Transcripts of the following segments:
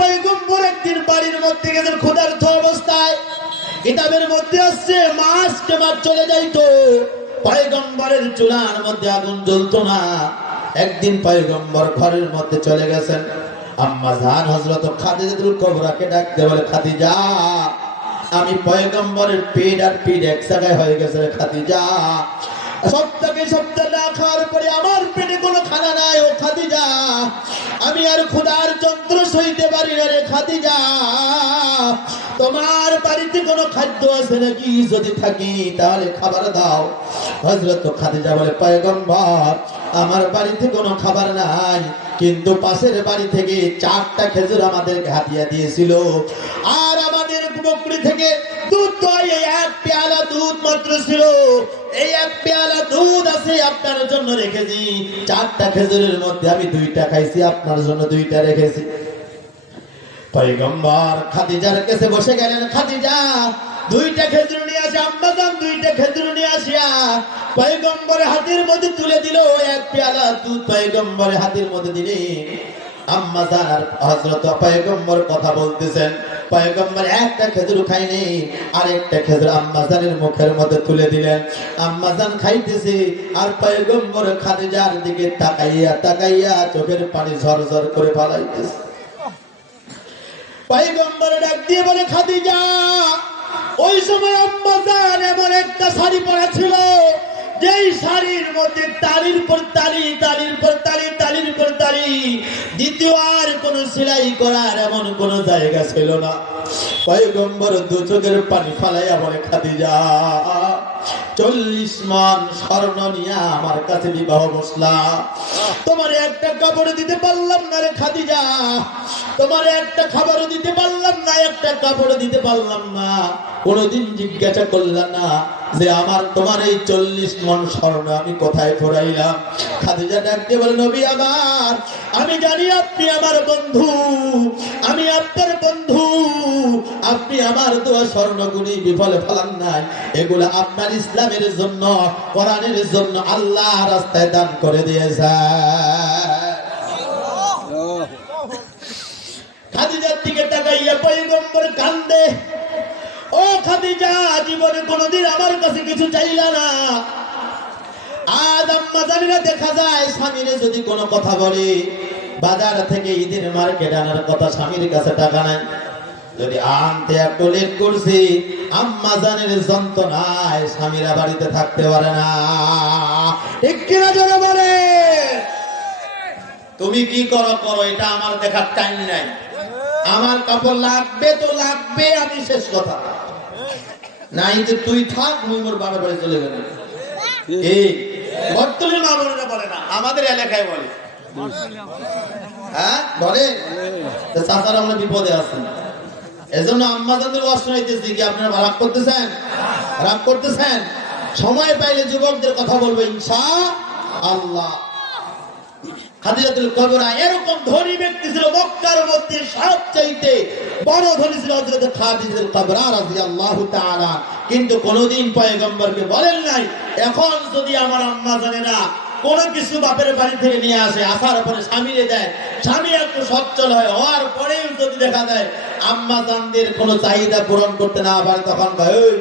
পয়গম্বর একদিন বাড়ির মধ্যে গেছেন ক্ষুধার্ত অবস্থায়। কিতাবের মধ্যে আসছে মাস চলে যাইতো, পয়গম্বরের চুলার মধ্যে আগুন জ্বলতো না। একদিন পয়গম্বর ঘরের মধ্যে চলে গেছেন। আম্মা জান হযরত খাদিজাতুল কুবরাকে ডাকতে বলে, খাদিজা, আমি পয়গম্বরের পেট আর পিঠ এক জায়গায় হয়ে গেছে খাদিজা। সপ্তাহে না খাওয়ার পরে আমার পেটে কোনো খানা নাই ও খাদিজা, আমি আর ক্ষুধার যন্ত্র সইতে পারি না রে খাদিজা। তোমার বাড়িতে কোনো খাদ্য আছে নাকি? যদি থাকি তাহলে খাবার দাও। হযরত খাদিজা বলে, পয়গম্বর, আমার বাড়িতে কোনো খাবার নাই, কিন্তু পাশের বাড়ি থেকে 4টা খেজুর আমাদেরকে হাদিয়া দিয়েছিল, আর আমাদের বকরি থেকে দুধ দই, এক পেয়ালা দুধ মাত্র ছিল। এই এক পেয়ালা দুধ আছে, আপনার জন্য রেখেছি। 4টা খেজুরের মধ্যে আমি 2টা খাইছি, আপনার জন্য 2টা রেখেছি। পয়গম্বর খাদিজার কাছে বসে গেলেন। খাদিজা 2টা খেজুর নিয়ে আসে। আম্মা জান 2টা খেজুর নিয়ে আসিয়া পয়গম্বরের হাতের মধ্যে তুলে দিল। এক পেয়ালা দুধ পয়গম্বরের হাতের মধ্যে দিলে আম্মা জান আর হযরত পয়গম্বর কথা বলতেছেন। পয়গম্বর একটা খেজুর খাইনি, আরেকটা খেজুর আম্মা জানের মুখের মধ্যে তুলে দিলেন। আম্মা জান খাইতেছে, আর পয়গম্বর খাদিজার দিকে তাকাইয়া চোখের পানি ঝরঝর করে ফলাইতেছে। পয়গম্বর ডাক দিয়ে বলে, খাদিজা, ওই সময় আম্মা জান এমন একটা শাড়ি পরা ছিল, যেই শাড়ির মধ্যে তালির পর তালি, তালির পর তালি, তালির পর তালি, দ্বিতীয় আর কোন সেলাই করার এমন কোন জায়গা ছিল না। পয়গম্বর 2 চোখের পানি ফালাইয়া বলে, খাদিজা, 40 মণ স্বর্ণ নিয়ে আমার কাছে বিবাহ বসলা, তোমার একটা কাপড় দিতে পারলাম না রে খাদিজা, তোমার একটা খাবারও দিতে পারলাম না, একটা কাপড় দিতে পারলাম না। কোনদিন জিজ্ঞাসা করলাম না যে তোমার এই 40 মণ স্বর্ণ আমি কোথায় ফোরাইলাম? খাদিজা ডাকতে বলে, নবী আমার, আমি জানি আপনি আমার বন্ধু, আমি আপনার বন্ধু, আপনি আমার দেওয়া স্বর্ণগুলি বিফলে ফেলান নাই, এগুলো আপনার ইসলামের জন্য, কোরআনের জন্য আল্লাহ রাস্তায় দান করে দিয়েছে। খাদিজার দিকে তাকাইয়া পয়গম্বর কান্দে। ও খাদিজা, জীবনে কোনদিন আমার কাছে কিছু চাইলা না, আজ আম্মা জানিনা দেখা যায় স্বামীরে যদি কোনো কথা বলে, বাজার থেকে ঈদের মার্কেট আনার কথা, স্বামীর কাছে টাকা নাই, যদি আনতে একটু লেট করছি, আম্মা জানের যন্ত্রণায় স্বামীরা বাড়িতে থাকতে পারে না। ঠিক কিনা জোরে বলে? তুমি কি করো, এটা আমার দেখার টাইম নাই, আমার কাপড় লাগবে তো লাগবে, আমি শেষ কথা নাই যে তুই থাক, মুই মোর বাবার বাড়ি চলে গেল। এই বর্তমানে মা বোনেরা বলে না, আমাদের এলাকায় বলে, হ্যাঁ বলে, চাচারা আমরা বিপদে আছেন, এজন্য আম্মা জানদের কষ্ট হইতেছে। কি আপনারা রাগ করতেছেন? রাগ করতেছেন? সময় পাইলে যুবকদের কথা বলবো ইনশাআল্লাহ। খাদিজাতুল কুবরা এরকম ধনী ব্যক্তি ছিল, মক্কার মধ্যে সবচাইতে বড় ধনী ছিল হযরত খাদিজাতুল কুবরা রাদিয়াল্লাহু তাআলা। কিন্তু কোনদিন পয়গম্বরকে বলেন নাই, এখন যদি আমার আম্মা জানেরা কোনো কিছু বাপের বাড়ি থেকে নিয়ে আসে, আসার পরে স্বামীরে দেয়, স্বামী একটু সচ্ছল হয়, হওয়ার পরেও যদি দেখা যায় আম্মা জানদের কোনো চাহিদা পূরণ করতে না পারে, তখন ভাই ওই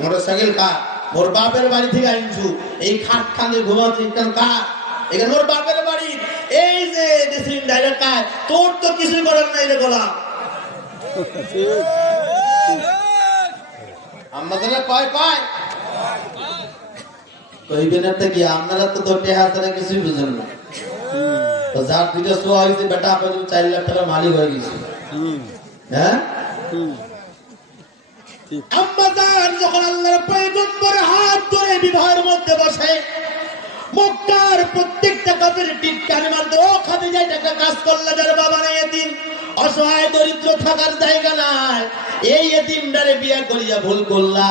মোটরসাইকেল কার, মোর বাপের বাড়ি থেকে আনছু, এই খাট খানে ঘুমাচ্ছিস কার, এখানে মোর বাপের বাড়ি, এই যে ড্রেসিং ডাইরেক্ট কার, তোর তো কিছু করার নাই রে গোলাম। আম্মা জানরা পায় কি আপনারা তো দোটে হাজারে কিছুই বুঝেন না। তো যার 2টা সোয়া হয়েছে, বেটা আপনার 4 লাখ টাকা মালিক হয়ে গেছে। হ্যাঁ, আম্মা জান যখন আল্লাহর পয়গম্বরের হাত ধরে বিবাহের মধ্যে বসে, মক্কার প্রত্যেকটা কাপের টিটকারি মারতে, ও খাদিজা একটা কাজ করলা, যার বাবা নাই, এতিম অসহায় দরিদ্র থাকার জায়গা নাই, এই এতিমটারে বিয়ে করিয়া ভুল করলা।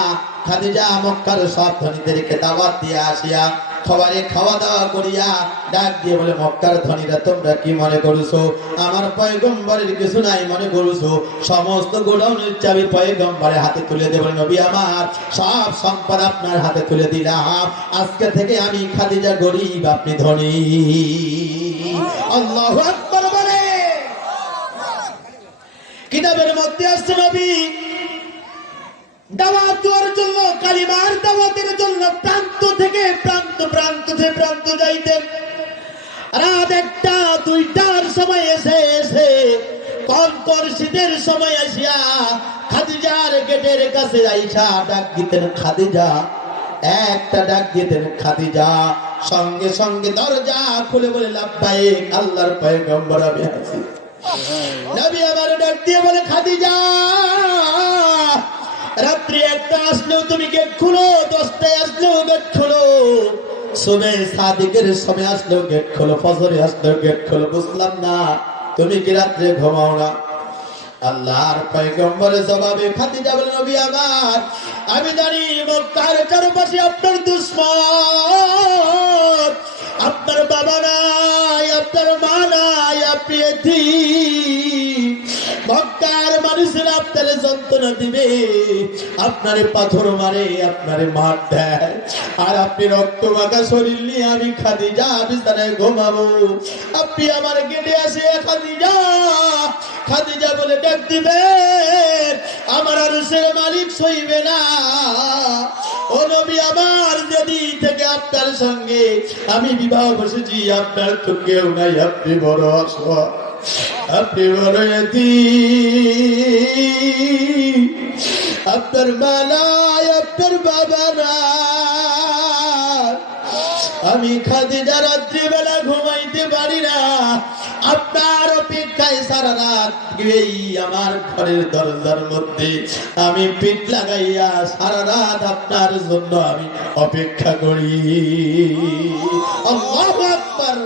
খাদিজা মক্কার সব ধনীদেরকে দাওয়াত দিয়ে আসিয়া খাবারে খাওয়া দাওয়া করিয়া ডাক দিয়ে বলে, মক্কার ধনীরা তোমরা কি মনে করছো আমার পয়গম্বরের কিছু নাই মনে করছো? সমস্ত গোডাউনের চাবি পয়গম্বরের হাতে তুলে দেব, নবী আমার সব সম্পদ আপনার হাতে তুলে দিলাম, আজকে থেকে আমি খাদিজা গরিব, আপনি ধনী। আল্লাহু আকবার বলে। কিতাবের মধ্যে আসছে নবী দাওয়াত দেওয়ার জন্য, কালিমার দাওয়াতের জন্য প্রান্ত থেকে প্রান্ত যাইতেন। রাত 1টা 2টার সময় এসে কনকর শীতের সময় আসিয়া খাদিজার গেটের কাছে আইসা ডাক দিতেন খাদিজা, একটা ডাক দিতেন খাদিজা, সঙ্গে সঙ্গে দরজা খুলে বলে লাব্বাইক আল্লাহর পয়গম্বর আমি আছি। নবী আমার ডাক দিয়ে বলে খাদিজা, রাত্রি 1টা আসলেও তুমি গেট খুলো, 10টায় আসলেও গেট খুলো, সুবে সাদিকের সময় আসলেও গেট খোলো, ফজরে আসলেও গেট খোলো, বুঝলাম না তুমি কি রাত্রে ঘুমাও না? আল্লাহর পয়গম্বরের জবাবে খাদিজা বলে নবী আমার, আমি জানি মক্কার চারপাশে আপনার দুশমন, আপনার বাবা নাই, আপনার মা নাই, আপনি এতিম, মক্কার মানুষেরা আপনার যন্ত্রণা দিবে, আপনারে পাথর মারে, আপনারে মার দেয়, আর আপনি রক্ত মাখা শরীর নিয়ে আমি খাদিজা বিছানায় ঘুমাবো, আপনি আমার গেটে আসে খাদিজা, খাদিজা বলে ডাক দিবে, আমার আরশের মালিক সইবে না, ও নবী আমার, যদি থেকে আপনার সঙ্গে আমি বিবাহ বসেছি, আপনার তো কেউ নাই, আপনি বড় অসহায়, আপনি বড় এতিম, আপনার মা নাই, আপনার বাবা নাই, আমি খাদিজা রাত্রিবেলা ঘুমাইতে পারি না, আপনার অপেক্ষায় সারা রাত এই আমার ঘরের দরজার মধ্যে আমি পিঠ লাগাইয়া সারা রাত আপনার জন্য আমি অপেক্ষা করি। আল্লাহু আকবার।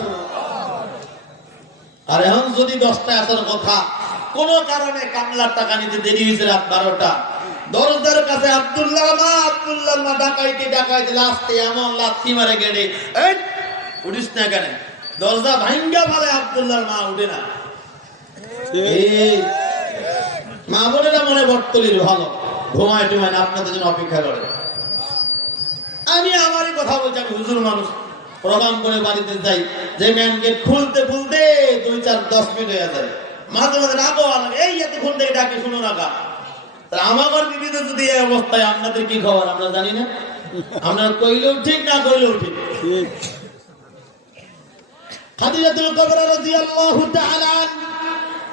আর এখন যদি 10টায় আসার কথা, কোন কারণে কামলার টাকা নিতে দেরি হয়েছে রাত 12টা, দরজার কাছে আব্দুল্লাহ মা ডাকাইতে লাস্টে এমন লাথি মারে গেড়ে, এই উঠিস না কেন, দরজা ভাঙ্গা ফেলে, আব্দুল্লাহর মা উঠে না। মা বোনেরা মনে বর্তলির ভালো, ঘুমায় টুমায় না, আপনাদের জন্য অপেক্ষা করে। আমি আমারই কথা বলছি, আমি হুজুর মানুষ, প্রোগ্রাম করে বাড়িতে যাই, যে মেন গেট খুলতে 2-4-10 মিনিট হয়ে যায়, মাঝে মাঝে রাগও লাগে, এই এতক্ষণ থেকে ডাকে শুনো না কা। আমার বিবিধ যদি এই অবস্থায়, আপনাদের কি খবর আমরা জানি না, আপনারা কইলেও ঠিক না কইলেও ঠিক। খাদিজাতুল কুবরা রাদিয়াল্লাহু তাআলা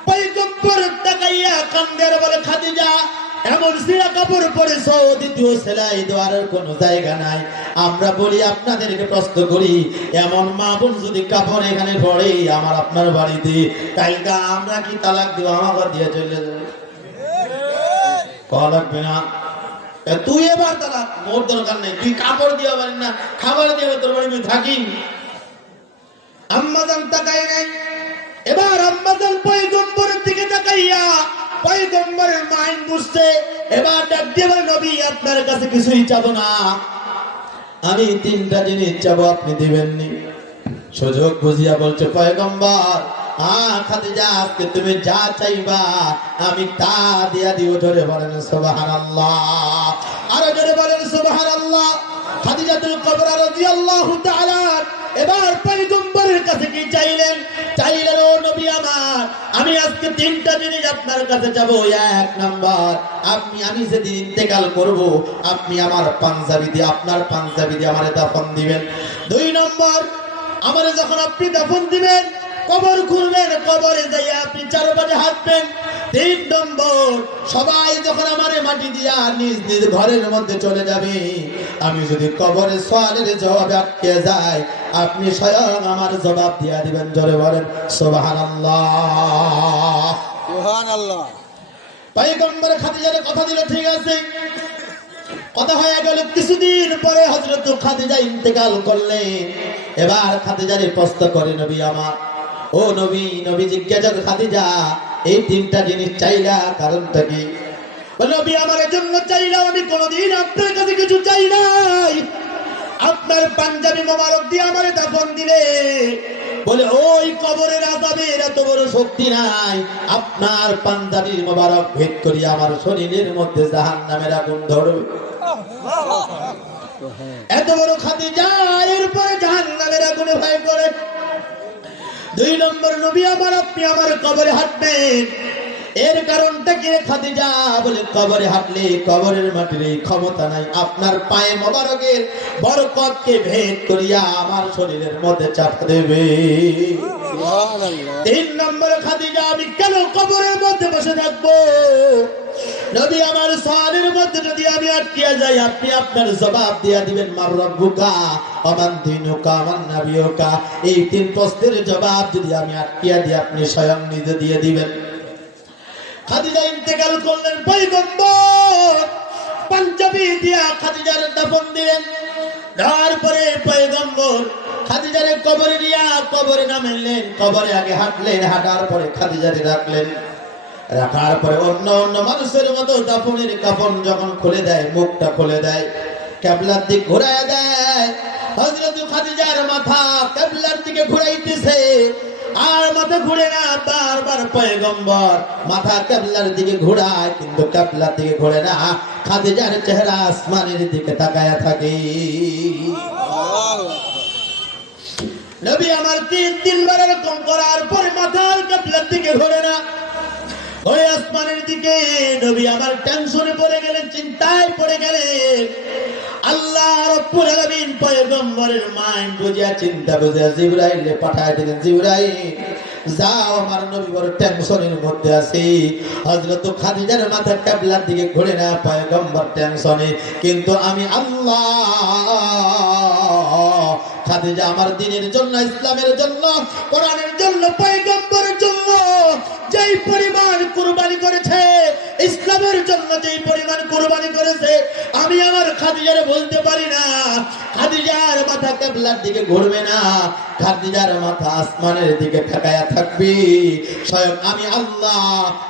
পয়গম্বর তাকাইয়া কান্দের বলে, খাদিজা এমন সিরা কাপড় পরেছো, দ্বিতীয় সেলাই দেওয়ার কোনো জায়গা নাই। আমরা বলি, আপনাদেরকে প্রশ্ন করি, এমন মা বোন যদি কাপড় এখানে পড়ে আমার আপনার বাড়িতে, কালকে আমরা কি তালাক দিব? আমাকে দিয়ে চলে যাবে, কল লাগবে না, তুই এবার তালাক, মোর দরকার নেই, তুই কাপড় দিয়ে পারেন না, খাবার দিয়ে তোর বাড়ি তুই থাকি। আম্মাজান তাকাই নাই, এবার আম্মাজান পয়গম্বরের দিকে তাকাইয়া পয়গম্বরের মাইন্ড বুঝছে, এবার ডাক দিয়ে বলে, নবী আপনার কাছে কিছুই চাবো না, আমি 3টা জিনিস চাবো, আপনি দিবেননি। সুযোগ বুঝিয়া বলছে পয়গম্বর, খাদিজা আজকে তুমি যা চাইবা আমি তা দিয়া দিব। জোরে বলেন সুবহানাল্লাহ, আরো জোরে বলেন সুবহানাল্লাহ। খাদিজাতুল কুবরা রাদিয়াল্লাহু তাআলা এবার পয়গম্বরের কাছে কি চাইলেন? ও নবী আমার, আমি আজকে 3টা জিনিস আপনার কাছে চাবো। 1 নাম্বার, আমি যেদিন ইন্তেকাল করব আপনি আমার পাঞ্জাবি দিয়ে, আপনার পাঞ্জাবি দিয়ে আমারে দাফন দিবেন। 2 নম্বর, আমারে যখন আপনি দাফন দিবেন কবর খুলবেন, কবরে যাইয়া আপনি 4 বাজে হাঁটবেন। 3 নম্বর, সবাই যখন আমারে মাটি দিয়া নিজ নিজ ঘরের মধ্যে চলে যাবে, আমি যদি কবরে সওয়ালের জবাবে আটকে যায় আপনি স্বয়ং আমার জবাব দিয়া দিবেন। জোরে বলেন সুবহানাল্লাহ, সুবহানাল্লাহ। পয়গম্বর খাদিজার কথা দিল, ঠিক আছে। কথা হয়ে গেল, কিছুদিন পরে হযরত খাদিজা ইন্তেকাল করলেন। এবার খাদিজারে প্রশ্ন করে, নবী আমার, ও নবী, নবী জিজ্ঞাসা করে, খাদিজা এই 3টা জিনিস চাইলা কারণটা কি? নবী আমার জন্য চাইলাম, আমি কোনদিন আপনার কাছে কিছু চাই নাই, আপনার পাঞ্জাবি মোবারক দিয়ে আমারে দাফন দিলে। বলে, ওই কবরের আযাবের এত বড় শক্তি নাই, আপনার পাঞ্জাবি মোবারক ভেদ করি আমার শরীরের মধ্যে জাহান্নামের আগুন ধরবে। এত বড় খাদিজা এরপরে জাহান্নামের আগুনে ভয় করে। 2 নম্বর, নবী আমার, আপনি আমার কবরে হাঁটবেন, এর কারণটা কি রে খাদিজা? বলে কবরে হাঁটলে কবরের মাটির এই ক্ষমতা নাই আপনার পায়ে মোবারকের বরকতকে ভেদ করিয়া আমার শরীরের মধ্যে চাপ দেবে। 3 নম্বরে খাদিজা, আমি কেন কবরের মধ্যে বসে থাকবো? নবী আমার সওয়ালের মধ্যে যদি আমি আটকিয়া যাই, আপনি আপনার জবাব দিয়া দিবেন, মার রব্বুকা ওমান দীনুকা ওমান নাবিয়ুকা। এই 3 প্রশ্নের জবাব যদি আমি আটকিয়া দিই, আপনি স্বয়ং নিজে দিয়ে দিবেন। খাদিজা ইন্তেকাল করলেন, পয়গম্বর পাঞ্জাবি দিয়া খাদিজার দাফন দিলেন। তারপরে পয়গম্বর খাদিজারে কবরে দিয়া কবরে নামাইলেন, কবরে আগে হাঁটলেন, হাঁটার পরে খাদিজারে রাখলেন, রাখার পরে অন্য অন্য মানুষের মতো দাফনের কাফন যখন খুলে দেয়, মুখটা খুলে দেয়, কিবলার দিক ঘুরায় দেয়। হযরত খাদিজার মাথা কিবলার দিকে ঘুরাইতেছে, আর মাথা ঘুরে না, বারবার পয়গম্বর মাথা কিবলার দিকে ঘোরায়, কিন্তু কিবলার দিকে ঘোরে না, খাদিজার চেহারা আসমানের দিকে তাকায়া থাকে। নবী আমার 3 বার এরকম করার পরে মাথার কিবলার দিকে ঘোরে না, ওই আসমানের দিকে। নবী আমার টেনশনে পড়ে গেলেন, চিন্তায় পড়ে গেলেন। আল্লাহ রাব্বুল আলামিন পয়গম্বরের মাইন্ড বুঝিয়া, চিন্তা বুঝিয়া জিবরাইলকে পাঠায় দিলেন, জিবরাইল যাও, আমার নবী বড় টেনশনের মধ্যে আছে। হযরত খাদিজার মাথা কিবলার দিকে ঘোরে না, পয়গম্বর টেনশনে, কিন্তু আমি আল্লাহ খাদিজা আমার দ্বীনের জন্য, ইসলামের জন্য, কোরআনের জন্য, পয়গম্বরের জন্য যেই পরিমাণ কুরবানি করেছে, ইসলামের জন্য যেই পরিমাণ কুরবানি করেছে, আমি আমার খাদিজারে বলতে পারি না খাদিজার মাথা কিবলার দিকে ঘুরবে না, খাদিজার মাথা আসমানের দিকে তাকায়া থাকবে। স্বয়ং আমি আল্লাহ,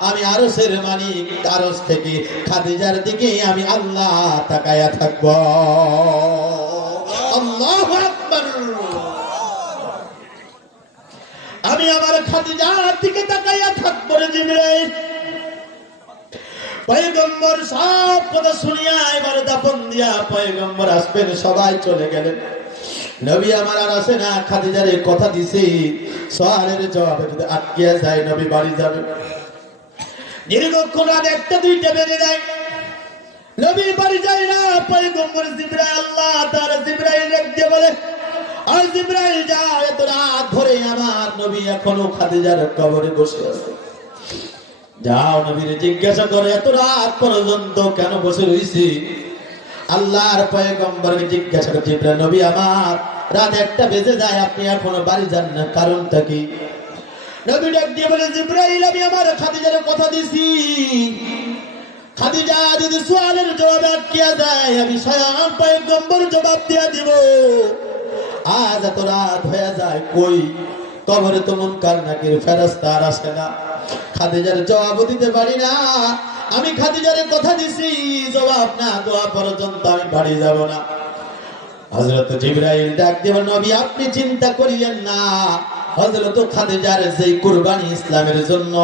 আমি আরশের মালিক, আরশ থেকে খাদিজার দিকে আমি আল্লাহ তাকায়া থাকব। আল্লাহু আকবার। আমি আমার খাদিজার দিকে তাকাইয়া থাকবো রে জিবরাইল। পয়গম্বর সব কথা শুনিয়া এবার দাফন দিয়া পয়গম্বর আসবেন, সবাই চলে গেলেন। নবী আমার আর আসে না, খাদিজার এই কথা দিছি, সওয়ালের জবাবে যদি আটকিয়া যায়, নবী বাড়ি যাবে। দীর্ঘক্ষণ রাত 1টা 2টা বেজে যায়, নবী বাড়ি যায় না। পয়গম্বর জিবরাইল, আল্লাহ তাআলা জিবরাইল রেখে বলে, আর জিবরাইল যাও, এত রাত ধরে আমার নবী এখনো খাদিজার কবরে বসে আছে, যাও নবীরে জিজ্ঞাসা করে এত রাত পর্যন্ত কেন বসে রইছি। আল্লাহর পয়গম্বরকে জিজ্ঞাসা করে, জিবরাইল নবী আমার রাত 1টা বেজে যায়, আপনি এখনো বাড়ি যান না, কারণটা কি? নবী ডাক দিয়ে বলে, জিবরাইল আমি আমার খাদিজার কথা দিছি, খাদিজা যদি সওয়ালের জবাবে আটকিয়া যায়, আমি স্বয়ং পয়গম্বর জবাব দিয়া দিব। আজ এত রাত হয়ে যায়, কই কবরে তো মুনকার নাকির ফেরেশতা আর আসে না, খাদিজার জবাব দিতে পারি না। আমি খাদিজার কথা দিছি, জবাব না দেওয়া পর্যন্ত আমি বাড়ি যাব না। হযরত জিবরাইল ডাক দিয়ে, নবী আপনি চিন্তা করিয়েন না, হযরত খাদিজার যেই কুরবানি ইসলামের জন্য,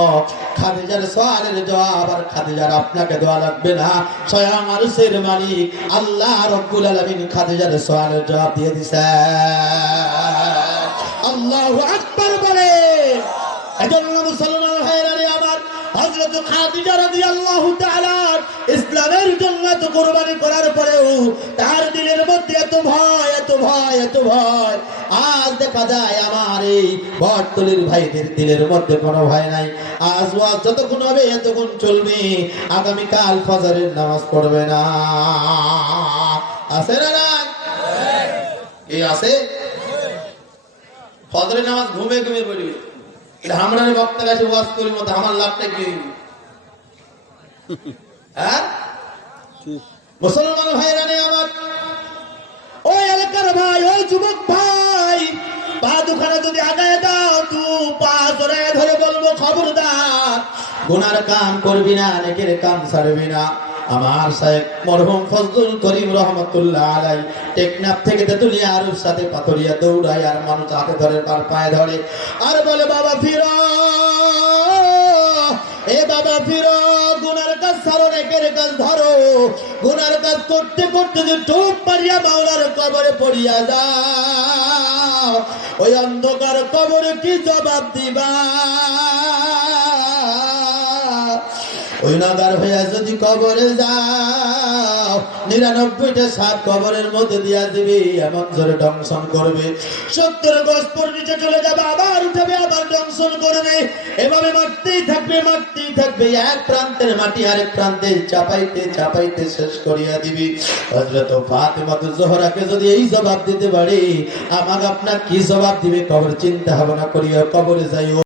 খাদিজার সওয়ালের জবাব আর খাদিজার আপনাকে দেওয়া লাগবে না, স্বয়ং আরশের মালিক আল্লাহ রাব্বুল আলামিন খাদিজার সওয়ালের জবাব দিয়ে দিয়েছে। আল্লাহু আকবার বলে। এজন্য মুসলমান ভাইরা আমার, হযরত খাদিজা রাদিয়াল্লাহু তাআলা ইসলামের জন্য তো কুরবানি করার পরেও তার দিলের মধ্যে এত ভয়, এত ভয়, এত ভয়। আজ দেখা যায় আমার এই বটতলির ভাইদের দিলের মধ্যে কোনো ভয় নাই। আজ ওয়াজ যতক্ষণ হবে এতক্ষণ চলবে, আগামীকাল ফজরের নামাজ পড়বে না। আছে না না? কি আছে? ফজরের নামাজ ঘুমে ঘুমে পড়বে। এটা আমরা বক্তার কাছে ওয়াজ করি মতো আমার লাভটা কি? হ্যাঁ মুসলমান ভাইরা নেই আমার, ওই এলাকার ভাই, ওই যুবক ভাই, পা দুখানা যদি আগায় দাও, তু পা ধরে ধরে বলবো, খবরদার গুনার কাম করবি না, নেকের কাম ছাড়বি না। আমার শায়েখ মরহুম ফজলুল করিম রহমাতুল্লাহ আলাইহি টেকনাফ থেকে তেতুলিয়া আরুর সাথে পাথরিয়া দৌড়ায়, আর মানুষ হাতে ধরে, তার পায়ে ধরে, আর বলে বাবা ফিরো, এ বাবা ফিরো, গুনার কাজ ছাড়ো, নেকের কাজ ধরো। গুনার কাজ করতে করতে যে টুপ মারিয়া মাওলার কবরে পড়িয়া যাও, ওই অন্ধকার কবরে কি জবাব দিবা? ওই নাগার হইয়া যদি কবরে যাও 99টা সাপ কবরের মধ্যে দিয়া দিবে, এমন জোরে দংশন করবে, 70 গজ পর নিচে চলে যাবে, আবার উঠাবে, আবার দংশন করবে, এভাবে মারতেই থাকবে, এক প্রান্তের মাটি আরেক প্রান্তে চাপাইতে শেষ করিয়া দিবি। হযরত ফাতেমা জোহরাকে যদি এই জবাব দিতে পারে, আমাকে আপনার কি জবাব দিবে? কবর চিন্তা ভাবনা করিয়া কবরে যাইও।